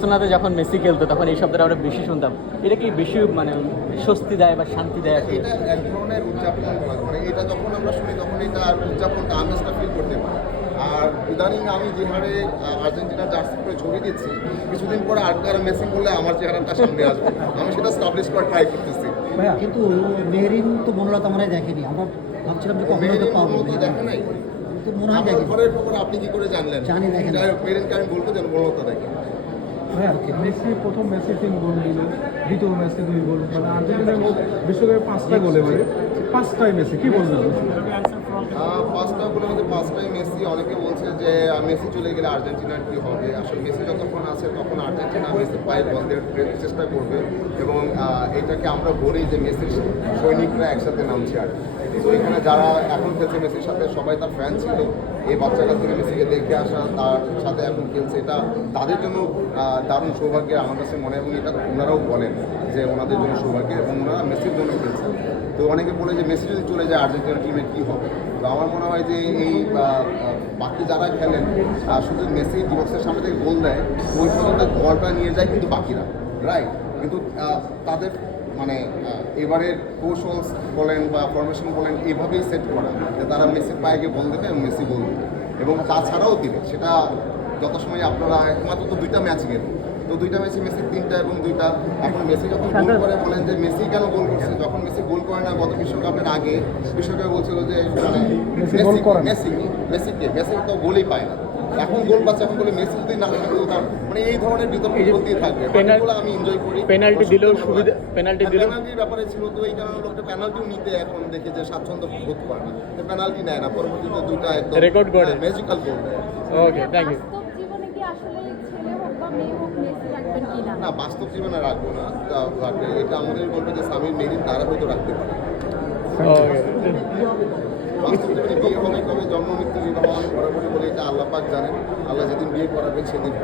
বার্সেলোনাতে যখন মেসি খেলতো তখন এই শব্দটা আমরা বেশি শুনতাম। এটা কি বেশি মানে স্বস্তি দেয় বা শান্তি দেয়? এটা এক ধরনের উদযাপন করা, মানে এটা যখন আমরা শুনি তখন এটা উদযাপনটা আমেজটা ফিল করতে পারি। আর ইদানিং আমি যে হারে আর্জেন্টিনার জার্সি করে ছবি দিচ্ছি, কিছুদিন পরে আর কারা মেসি করলে আমার চেহারাটা সামনে আসবে, আমি সেটা স্টাবলিশ করার ট্রাই করতেছি। কিন্তু মেরিন তো মনোরথ আমরা দেখিনি, আমরা ভাবছিলাম যে কবে হতে পারবো, দেখে নাই তো মনে হয় দেখি ঘরের খবর আপনি কি করে জানলেন? জানি, দেখেন। যাই হোক, মেরিনকে আমি বলবো যেন মনোরথ দেখে। হ্যাঁ, মেসি প্রথম ম্যাচে 3 গোল দিল, দ্বিতীয় ম্যাচে 2 গোল, মানে আর্জেন্টিনার বিশ্বকাপে 5টা গোলে, মানে 5টাই মেসি। কি বলবেন? পাঁচটা গোলের মধ্যে 5টাই মেসি। অনেকে বলছে যে মেসি চলে গেলে আর্জেন্টিনার কী হবে। আসলে মেসি যতক্ষণ আছে তখন আর্জেন্টিনা মেসির পায়ে বল দেওয়ার চেষ্টা করবে, এবং এটাকে আমরা বলি যে মেসির সৈনিকরা একসাথে নামছে। আর তো এখানে যারা এখন খেলছে মেসির সাথে সবাই তার ফ্যান ছিল, এই বাচ্চাকাল থেকে মেসিকে দেখে আসা, তার সাথে এখন খেলছে, এটা তাদের জন্য দারুণ সৌভাগ্যের আমার কাছে মনে হয়। এবং এটা ওনারাও বলেন যে ওনাদের জন্য সৌভাগ্য, এবং ওনারা মেসির জন্য খেলছে। তো অনেকে বলে যে মেসি যদি চলে যায় আর্জেন্টিনা টিমে কী হবে। তো আমার মনে হয় যে এই বাকি যারা খেলেন শুধু মেসি ডিবক্সের সামনে থেকে গোল দেয়, ওই পর্যন্ত বলটা নিয়ে যায় কিন্তু বাকিরা, রাইট। কিন্তু তাদের মানে এবারের কৌশল বলেন বা ফরমেশন বলেন এইভাবেই সেট করা যে তারা মেসির পায়ে গিয়ে বল দেবে এবং মেসি গোল দেবে, এবং তাছাড়াও দিবে। সেটা যত সময় আপনারা একমাত্র তো 2টা ম্যাচ গেল, তো 2টা ম্যাচে মেসির 3টা এবং 2টা। এখন মেসি যখন গোল করে বলেন যে মেসি কেন গোল করছে, যখন মেসি গোল করে না গত বিশ্বকাপের আগে, বিশ্বকাপে বলছিল যে মানে মেসি তো গোলই পায় না, এখন গোল পাচ্ছে, এখন বলে মেসি যদি না থাকতো, মানে এই ধরনের বিতর্ক চলতেই থাকবে। এগুলো আমি এনজয় করি। পেনাল্টি দিলেও সুবিধা, পেনাল্টির ব্যাপারে ছিল, তো এই কারণে লোকটা পেনাল্টিও নিতে এখন দেখে যে স্বাচ্ছন্দ্য বোধ করে না, পেনাল্টি নেয় না, পরবর্তীতে 2টা একদম রেকর্ড করে ম্যাজিক্যাল গোল দেয়। ওকে, থ্যাংক ইউ। জীবনে কি আসলে ছেলে হোক বা মেয়ে হোক মেসি রাখবেন কিনা? না, বাস্তব জীবনে রাখবো না, এটা আমাদের বলবে যে সামির মেরিন তারা হয়তো রাখতে পারে। বাস্তব জীবনে বিয়ে হবে কবে, জন্ম মৃত্যু বিবাহ আমি বরাবরই বলি এটা আল্লাহ পাক জানেন। আল্লাহ যেদিন বিয়ে করাবেন সেদিন।